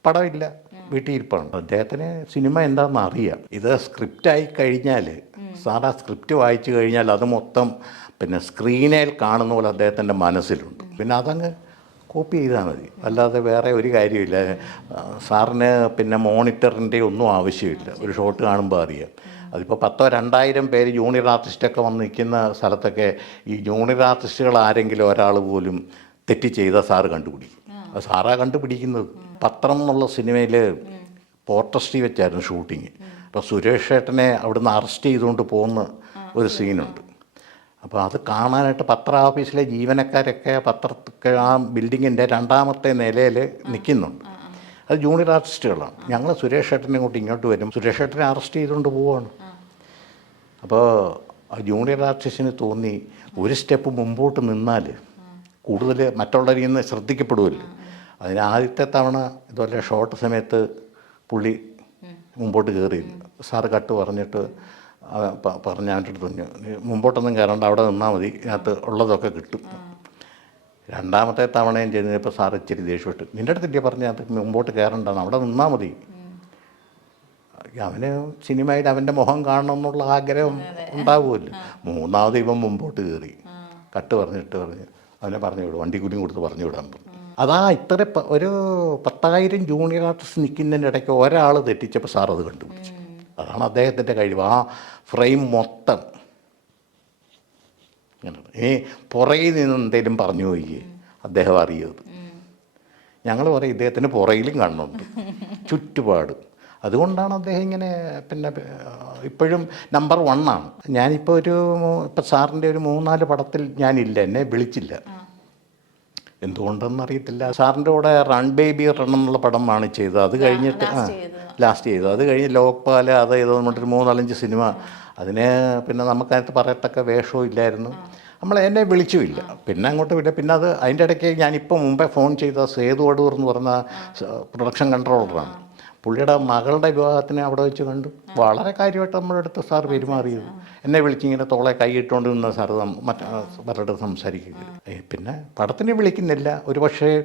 പടമില്ല. വീട്ടിൽ ഇരിപ്പാണ്. അദ്ദേഹത്തിന് സിനിമ എന്താണെന്ന് അറിയാം. ഇത് സ്ക്രിപ്റ്റായി കഴിഞ്ഞാൽ സാർ ആ സ്ക്രിപ്റ്റ് വായിച്ചു കഴിഞ്ഞാൽ അത് മൊത്തം പിന്നെ സ്ക്രീനിൽ കാണുന്ന പോലെ അദ്ദേഹത്തിന്റെ മനസ്സിലുണ്ട്. പിന്നെ അതങ്ങ് കോപ്പി ചെയ്താൽ മതി. അല്ലാതെ വേറെ ഒരു കാര്യമില്ല സാറിന് പിന്നെ മോണിറ്ററിന്റെ ഒന്നും ആവശ്യമില്ല. ഒരു ഷോട്ട് കാണുമ്പോൾ അറിയാം. അതിപ്പോൾ പത്തോ രണ്ടായിരം പേര് ജൂനിയർ ആർട്ടിസ്റ്റൊക്കെ വന്ന് നിൽക്കുന്ന സ്ഥലത്തൊക്കെ ഈ ജൂനിയർ ആർട്ടിസ്റ്റുകൾ ആരെങ്കിലും ഒരാൾ പോലും തെറ്റ് ചെയ്താൽ സാറ് കണ്ടുപിടിക്കും. അത് സാറാ കണ്ടുപിടിക്കുന്നത്. പത്രം എന്നുള്ള സിനിമയിൽ പോർട്ടസ്റ്റി വെച്ചായിരുന്നു ഷൂട്ടിങ്. അപ്പോൾ സുരേഷ് ഏട്ടനെ അവിടുന്ന് അറസ്റ്റ് ചെയ്തുകൊണ്ട് പോകുന്ന ഒരു സീനുണ്ട്. അപ്പോൾ അത് കാണാനായിട്ട് പത്ര ഓഫീസിലെ ജീവനക്കാരൊക്കെ പത്രത്തൊക്കെ ആ ബിൽഡിങ്ങിന്റെ രണ്ടാമത്തെ നിലയിൽ നിൽക്കുന്നുണ്ട് അത് ജൂനിയർ ആർട്ടിസ്റ്റുകളാണ്. ഞങ്ങൾ സുരേഷ് ഏട്ടനെ ഇങ്ങോട്ട് ഇങ്ങോട്ട് വരും. സുരേഷ് ഏട്ടനെ അറസ്റ്റ് ചെയ്തുകൊണ്ട് പോവുകയാണ് അപ്പോൾ ആ ജൂനിയർ ആർട്ടിസ്റ്റിന് തോന്നി ഒരു സ്റ്റെപ്പ് മുമ്പോട്ട് നിന്നാൽ കൂടുതൽ മറ്റുള്ളവരിൽ നിന്ന് ശ്രദ്ധിക്കപ്പെടുമല്ലോ അതിന് ആദ്യത്തെ തവണ ഇതുപോലെ ഷോർട്ട് സമയത്ത് പുള്ളി മുമ്പോട്ട് കയറി സാറ് കട്ട് പറഞ്ഞിട്ട് പറഞ്ഞ അവന്റെ അടുത്ത് പറഞ്ഞു മുമ്പോട്ടൊന്നും കയറണ്ട അവിടെ നിന്നാൽ മതി ഇതിനകത്ത് ഉള്ളതൊക്കെ കിട്ടും. രണ്ടാമത്തെ തവണയും ചെയ്തപ്പോൾ സാർ ഇച്ചിരി ദേഷ്യപ്പെട്ടു. നിന്റെ അടുത്തില്ലേ പറഞ്ഞ അത് മുമ്പോട്ട് കയറണ്ടാണ് അവിടെ നിന്നാൽ മതി. അവന് സിനിമയിൽ അവന്റെ മുഖം കാണണം എന്നുള്ള ആഗ്രഹം ഉണ്ടാവുമല്ലോ. മൂന്നാമത് ഇവൻ മുമ്പോട്ട് കയറി. കട്ട് പറഞ്ഞിട്ട് പറഞ്ഞ് അവനെ പറഞ്ഞു വിടും വണ്ടി കൂലിയും കൊടുത്ത് പറഞ്ഞു വിടാൻ പറഞ്ഞു. അതാ ഇത്ര ഒരു പത്തായിരം ജൂനിയർ ആർട്ടിസ്റ്റ് നിൽക്കുന്നതിന്റെ ഇടയ്ക്ക് ഒരാൾ തെറ്റിച്ചപ്പോൾ സാർ അത് കണ്ടുപിടിച്ചു. അതാണ് അദ്ദേഹത്തിന്റെ കഴിവ്. ആ ഫ്രെയിം മൊത്തം. ഇനി പുറകിൽ നിന്ന് എന്തെങ്കിലും പറഞ്ഞു പോയി അദ്ദേഹം അറിയത് ഞങ്ങൾ പറയും ഇദ്ദേഹത്തിന് പുറയിലും കണ്ണുണ്ട്. ചുറ്റുപാട്. അതുകൊണ്ടാണ് അദ്ദേഹം ഇങ്ങനെ പിന്നെ ഇപ്പോഴും നമ്പർ വണ്ണാണ് ഞാനിപ്പോൾ ഒരു ഇപ്പം സാറിന്റെ ഒരു മൂന്നാൽ പടത്തിൽ ഞാനില്ല. എന്നെ വിളിച്ചില്ല. എന്തുകൊണ്ടെന്ന് അറിയത്തില്ല സാറിന്റെ കൂടെ റൺ ബേബി റൺ എന്നുള്ള പടമാണ് ചെയ്തത്. അത് കഴിഞ്ഞിട്ട് ആ ലാസ്റ്റ് ചെയ്തു. അത് കഴിഞ്ഞ് ലോക്പാൽ അത് ചെയ്തത് പറഞ്ഞിട്ട് മൂന്നാലഞ്ച് സിനിമ. അതിന് പിന്നെ നമുക്കതിനകത്ത് പറയത്തക്ക വേഷവും ഇല്ലായിരുന്നു. നമ്മൾ എന്നെ വിളിച്ചുമില്ല. പിന്നെ അങ്ങോട്ട് വില്ല പിന്നെ അത് അതിന്റെ ഇടയ്ക്ക് ഞാനിപ്പോൾ മുമ്പേ ഫോൺ ചെയ്ത സേതു അടൂർ എന്ന് പറഞ്ഞ പ്രൊഡക്ഷൻ കൺട്രോളറാണ് പുള്ളിയുടെ മകളുടെ വിവാഹത്തിന് അവിടെ വെച്ച് കണ്ടു. വളരെ കാര്യമായിട്ട് നമ്മുടെ അടുത്ത് സാർ പെരുമാറിയത് എന്നെ വിളിച്ചിങ്ങനെ തോളെ കൈയിട്ടുകൊണ്ട് നിന്ന സാർ മറ്റേ പലരുടെ സംസാരിക്കുക പിന്നെ പടത്തിന് വിളിക്കുന്നില്ല. ഒരു പക്ഷേ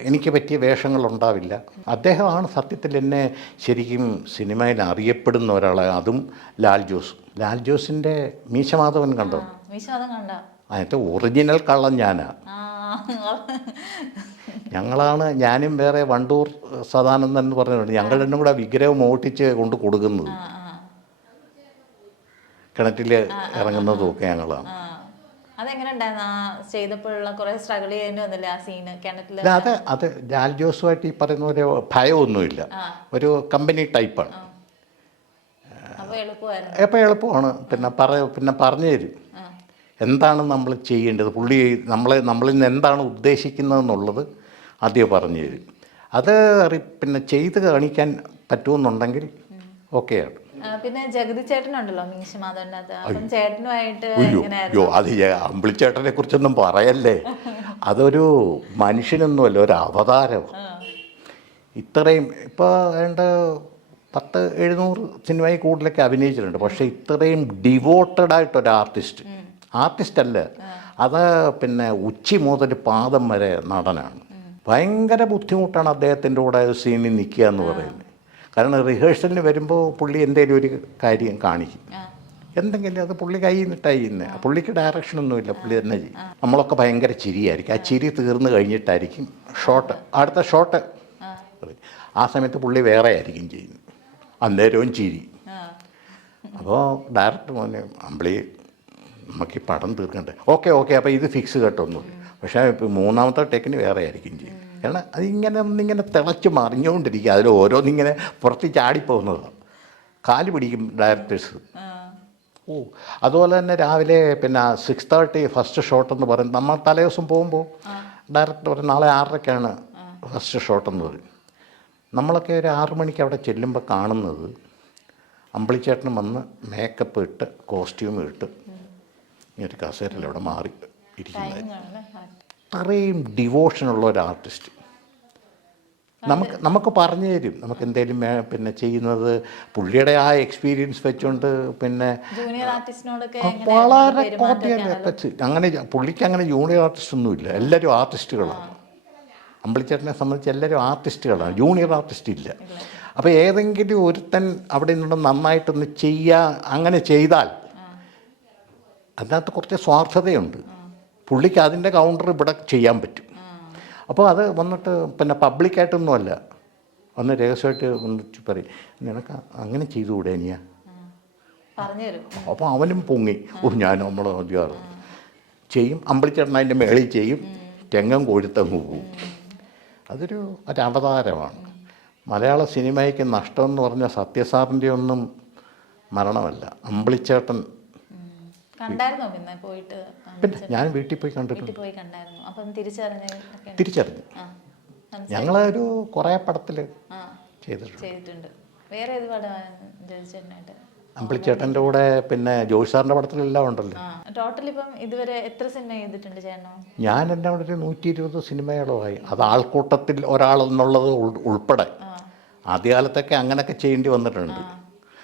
എനിക്ക് പറ്റിയ വേഷങ്ങളുണ്ടാവില്ല അദ്ദേഹമാണ് സത്യത്തിൽ എന്നെ ശരിക്കും സിനിമയിൽ അറിയപ്പെടുന്ന ഒരാളെ. അതും ലാൽ ജോസ്. ലാൽ ജോസിന്റെ മീശമാധവൻ കണ്ടോ? അതിനകത്ത് ഒറിജിനൽ കള്ളം ഞാനാ. ആ. ഞങ്ങളാണ് ഞാനും വേറെ വണ്ടൂർ സദാനന്ദൻ എന്ന് പറഞ്ഞിട്ടുണ്ട് ഞങ്ങൾ രണ്ടും കൂടെ വിഗ്രഹം ഓട്ടിച്ച് കൊണ്ട് കൊടുക്കുന്നത്. കിണറ്റിൽ ഇറങ്ങുന്നതൊക്കെ കിണറ്റിൽ ഇറങ്ങുന്നതും ഒക്കെ ഞങ്ങളാണ്. അത് അത് ലാൽ ജോസുമായിട്ട് ഈ പറയുന്ന പോലെ ഭയമൊന്നുമില്ല. ഒരു കമ്പനി ടൈപ്പാണ് എപ്പോൾ എളുപ്പമാണ്. പിന്നെ പറ പിന്നെ പറഞ്ഞു തരും. എന്താണ് നമ്മൾ ചെയ്യേണ്ടത്? പുള്ളി നമ്മളെ നമ്മളിൽ നിന്ന് എന്താണ് ഉദ്ദേശിക്കുന്നതെന്നുള്ളത് ആദ്യം പറഞ്ഞു തരും. അത് അറി പിന്നെ ചെയ്ത് കാണിക്കാൻ പറ്റുമെന്നുണ്ടെങ്കിൽ ഓക്കെയാണ്. പിന്നെ ജഗതി ചേട്ടനുണ്ടല്ലോ ചേട്ടനുമായിട്ട് അയ്യോ അത് അമ്പിളിച്ചേട്ടനെ കുറിച്ചൊന്നും പറയല്ലേ. അതൊരു മനുഷ്യനൊന്നുമല്ല ഒരു അവതാരമാണ്. ഇത്രയും ഇപ്പോൾ വേണ്ട പത്ത് എഴുന്നൂറ് സിനിമയിൽ കൂടുതലൊക്കെ അഭിനയിച്ചിട്ടുണ്ട്. പക്ഷേ ഇത്രയും ഡിവോട്ടഡ് ആയിട്ടൊരു ആർട്ടിസ്റ്റ് ആർട്ടിസ്റ്റ് അല്ല അത് പിന്നെ ഉച്ചി മുതൽ പാദം വരെ നടനാണ്. ഭയങ്കര ബുദ്ധിമുട്ടാണ് അദ്ദേഹത്തിന്റെ കൂടെ സീനിൽ നിൽക്കുക എന്ന് പറയുന്നത്. കാരണം റിഹേഴ്സലിന് വരുമ്പോൾ പുള്ളി എന്തെങ്കിലും ഒരു കാര്യം കാണിക്കും. എന്തെങ്കിലും അത് പുള്ളി കൈ നിന്നിട്ടായി ചെയ്യുന്നത് പുള്ളിക്ക് ഡയറക്ഷനൊന്നുമില്ല പുള്ളി തന്നെ ചെയ്യും. നമ്മളൊക്കെ ഭയങ്കര ചിരിയായിരിക്കും. ആ ചിരി തീർന്നു കഴിഞ്ഞിട്ടായിരിക്കും ഷോട്ട് അടുത്ത ഷോട്ട് ആ. സമയത്ത് പുള്ളി വേറെ ആയിരിക്കും ചെയ്യുന്നത്. അന്നേരവും ചിരി. അപ്പോൾ ഡയറക്ടർ മോനെ അമ്പിളി നമുക്ക് ഈ പടം തീർക്കണ്ടേ? ഓക്കെ ഓക്കെ അപ്പോൾ ഇത് ഫിക്സ് കേട്ടൊന്നും പക്ഷേ ഇപ്പോൾ മൂന്നാമത്തെ ടേക്കിന് വേറെ ആയിരിക്കും ചെയ്യും. കാരണം അതിങ്ങനെ ഒന്നിങ്ങനെ തിളച്ച് മറിഞ്ഞുകൊണ്ടിരിക്കുക അതിൽ ഓരോന്നിങ്ങനെ പുറത്ത് ചാടിപ്പോകുന്നതാണ്. കാൽ പിടിക്കും ഡയറക്ടേഴ്സ് ഓ അതുപോലെ തന്നെ രാവിലെ പിന്നെ സിക്സ് തേർട്ടി ഫസ്റ്റ് ഷോട്ട് എന്ന് പറയും. നമ്മൾ തലേ ദിവസം പോകുമ്പോൾ ഡയറക്ടർ പറയും നാളെ ആറരയ്ക്കാണ് ഫസ്റ്റ് ഷോട്ട് എന്ന് പറയും. നമ്മളൊക്കെ ഒരു ആറു മണിക്ക് അവിടെ ചെല്ലുമ്പോൾ കാണുന്നത് അമ്പിളിച്ചേട്ടൻ വന്ന് മേക്കപ്പ് ഇട്ട് കോസ്റ്റ്യൂം ഇട്ട് ഈ ഒരു കസേരയിൽ അവിടെ മാറി ഇരിക്കുന്നത്. അത്രയും ഡിവോഷനുള്ള ഒരു ആർട്ടിസ്റ്റ്. നമുക്ക് നമുക്ക് പറഞ്ഞു തരും. നമുക്ക് എന്തെങ്കിലും പിന്നെ ചെയ്യുന്നത്. പുള്ളിയുടെ ആ എക്സ്പീരിയൻസ് വെച്ചുകൊണ്ട് പിന്നെ വളരെ കോപ്പിയല്ലേ അങ്ങനെ പുള്ളിക്ക് അങ്ങനെ ജൂനിയർ ആർട്ടിസ്റ്റ് ഒന്നുമില്ല. എല്ലാവരും ആർട്ടിസ്റ്റുകളാണ്. അമ്പളിച്ചേട്ടനെ സംബന്ധിച്ച് എല്ലാവരും ആർട്ടിസ്റ്റുകളാണ്. ജൂനിയർ ആർട്ടിസ്റ്റ് ഇല്ല. അപ്പോൾ ഏതെങ്കിലും ഒരുത്തൻ അവിടെ നിന്ന് നന്നായിട്ടൊന്ന് ചെയ്യുക അങ്ങനെ ചെയ്താൽ അതിനകത്ത് കുറച്ച് സ്വാർത്ഥതയുണ്ട്. പുള്ളിക്ക് അതിന്റെ കൗണ്ടർ ഇവിടെ ചെയ്യാൻ പറ്റും. അപ്പോൾ അത് വന്നിട്ട് പിന്നെ പബ്ലിക്കായിട്ടൊന്നുമല്ല വന്ന് രഹസ്യമായിട്ട് വന്നിട്ട് പറയും നിനക്ക് അങ്ങനെ ചെയ്തുകൂടെ ഇനിയാ അപ്പോൾ അവനും പൊങ്ങി. ഓ ഞാൻ നമ്മളെ അധികാരം. ചെയ്യും. അമ്പളിച്ചേട്ടൻ അതിന്റെ മേളിൽ ചെയ്യും. തെങ്ങം കൊഴുത്തങ്ങ് പോവും. അതൊരു ഒരു അവതാരമാണ് മലയാള സിനിമയ്ക്ക് നഷ്ടമെന്ന് പറഞ്ഞ സത്യസാറിന്റെ ഒന്നും മരണമല്ല. അമ്പിളിച്ചേട്ടൻ കണ്ടായിരുന്നോ പിന്നെ പോയിട്ട്? പിന്നെ ഞാൻ വീട്ടിൽ പോയി കണ്ടിട്ടുണ്ട്. പോയി കണ്ടായിരുന്നു. അപ്പം തിരിച്ചറിഞ്ഞു ഞങ്ങളൊരു കുറേ പടത്തിൽ ചെയ്തിട്ടുണ്ട്. ചെയ്തിട്ടുണ്ട്. വേറെ ഏത് പടമാണ് ജോയിച്ചേട്ടനായിട്ട് അമ്പിളിച്ചേട്ടന്റെ കൂടെ പിന്നെ ജോഷ് സാറിന്റെ പടത്തിലെല്ലാം ഉണ്ടല്ലോ. ആ ടോട്ടൽ ഇപ്പം ഇതുവരെ എത്ര സിനിമ ചെയ്തിട്ടുണ്ട് ചേട്ടനോ? ഞാൻ എന്റെ അവിടെ ഒരു നൂറ്റി ഇരുപത് സിനിമയോളമായി അത് ആൾക്കൂട്ടത്തിൽ ഒരാൾ എന്നുള്ളത് ഉൾ- ഉൾപ്പെടെ. ആദ്യകാലത്തൊക്കെ അങ്ങനെയൊക്കെ ചെയ്യേണ്ടി വന്നിട്ടുണ്ട്.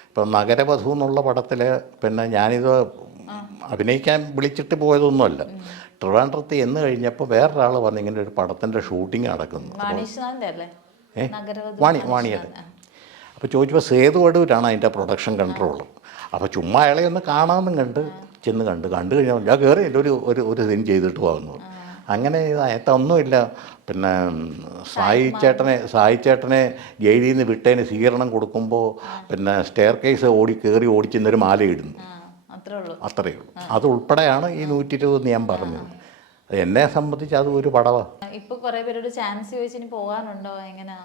ഇപ്പം നഗരവധു എന്നുള്ള പടത്തിൽ പിന്നെ ഞാനിത് അഭിനയിക്കാൻ വിളിച്ചിട്ട് പോയതൊന്നുമല്ല. ട്രിവാൻഡ്രത്ത് എന്ന് കഴിഞ്ഞപ്പോൾ വേറൊരാൾ വന്ന് ഇങ്ങനെ ഒരു പടത്തിന്റെ ഷൂട്ടിംഗ് നടക്കുന്നു? വാണി വാണിയത് അപ്പോൾ ചോദിച്ചപ്പോൾ സേതു അടൂരാണ് അതിന്റെ പ്രൊഡക്ഷൻ കൺട്രോൾ അപ്പോൾ ചുമ്മാ അയാളെ ഒന്ന് കാണാമെന്നും കണ്ട് ചെന്ന് കണ്ട്. കണ്ടു കഴിഞ്ഞാൽ ഞാൻ കയറി ഒരു ഒരു ഒരു സീൻ ചെയ്തിട്ട് പോകുന്നു അങ്ങനെ ഒന്നുമില്ല പിന്നെ സായി ചേട്ടനെ സായി ചേട്ടനെ ജയിലിൽ നിന്ന് വിട്ടതിന് സ്വീകരണം കൊടുക്കുമ്പോൾ പിന്നെ സ്റ്റെയർ കേസ് ഓടി കയറി ഓടിച്ചെന്നൊരു മാല ഇടുന്നു അത്രയേ ഉള്ളൂ. അത് ഉൾപ്പെടെയാണ് ഈ നൂറ്റി ഇരുപത് ഞാൻ പറഞ്ഞത്. എന്നെ സംബന്ധിച്ച് അത് ഒരു പടവാണ് ഇപ്പൊ കുറേ പേരോട് ചാൻസ് ചോദിച്ച് ഇനി പോകാനുണ്ടോ? എങ്ങനെയാ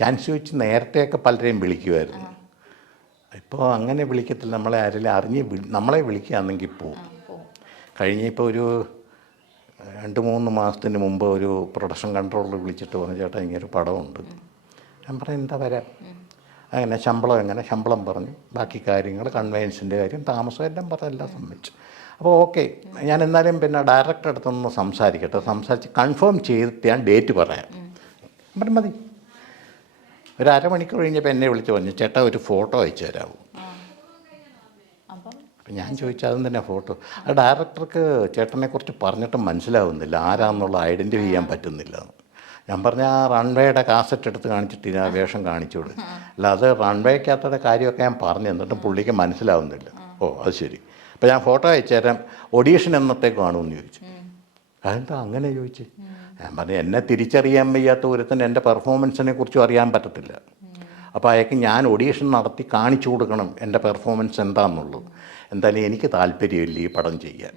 ചാൻസ് വെച്ച് നേരത്തെയൊക്കെ പലരെയും വിളിക്കുമായിരുന്നു ഇപ്പോൾ അങ്ങനെ വിളിക്കത്തില്ല. നമ്മളെ ആരെങ്കിലും അറിഞ്ഞ് നമ്മളെ വിളിക്കുകയാണെങ്കിൽ പോവും. കഴിഞ്ഞ ഇപ്പോൾ ഒരു രണ്ട് മൂന്ന് മാസത്തിന് മുമ്പ് ഒരു പ്രൊഡക്ഷൻ കൺട്രോളർ വിളിച്ചിട്ട് പറഞ്ഞു ചേട്ടാ ഇങ്ങനെ ഒരു പടമുണ്ട് ഞാൻ പറഞ്ഞു എന്താ വരാം അങ്ങനെ ശമ്പളം എങ്ങനെ ശമ്പളം പറഞ്ഞു. ബാക്കി കാര്യങ്ങൾ കൺവെയൻസിന്റെ കാര്യം താമസം എല്ലാം പറഞ്ഞ് എല്ലാം സമ്മതിച്ചു. അപ്പോൾ ഓക്കെ ഞാൻ എന്നാലും പിന്നെ ഡയറക്ടർ അടുത്തൊന്ന് സംസാരിക്കട്ടെ. സംസാരിച്ച് കൺഫേം ചെയ്തിട്ട് ഞാൻ ഡേറ്റ് പറയാം. അപ്പം മതി. ഒരു അരമണിക്കൂർ കഴിഞ്ഞപ്പോൾ എന്നെ വിളിച്ച് പറഞ്ഞു ചേട്ടാ ഒരു ഫോട്ടോ അയച്ചു തരാമോ അപ്പം ഞാൻ ചോദിച്ചാൽ അതും തന്നെ ഫോട്ടോ ആ ഡയറക്ടർക്ക് ചേട്ടനെക്കുറിച്ച് പറഞ്ഞിട്ട് മനസ്സിലാവുന്നില്ല. ആരാന്നുള്ള ഐഡന്റിഫൈ ചെയ്യാൻ പറ്റുന്നില്ല. ഞാൻ പറഞ്ഞ ആ റൺവേയുടെ കാസറ്റ് എടുത്ത് കാണിച്ചിട്ട് ആ വേഷം കാണിച്ചോട് അല്ല അത് റൺവേക്കകത്തുള്ള കാര്യമൊക്കെ ഞാൻ പറഞ്ഞു എന്നിട്ടും പുള്ളിക്ക് മനസ്സിലാവുന്നില്ല. ഓ അത് ശരി. അപ്പോൾ ഞാൻ ഫോട്ടോ അയച്ചു തരാം ഒഡീഷൻ എന്നത്തേക്ക് കാണുമെന്ന് ചോദിച്ചു. അതെന്താ അങ്ങനെ ചോദിച്ചു? ഞാൻ പറഞ്ഞു എന്നെ തിരിച്ചറിയാൻ വയ്യാത്ത ഒരുത്തൻ എന്റെ പെർഫോമൻസിനെ കുറിച്ചും അറിയാൻ പറ്റത്തില്ല. അപ്പോൾ അയാൾക്ക് ഞാൻ ഒഡീഷൻ നടത്തി കാണിച്ചു കൊടുക്കണം എന്റെ പെർഫോമൻസ് എന്താണെന്നുള്ളത് എന്തായാലും എനിക്ക് താല്പര്യമില്ല ഈ പടം ചെയ്യാൻ.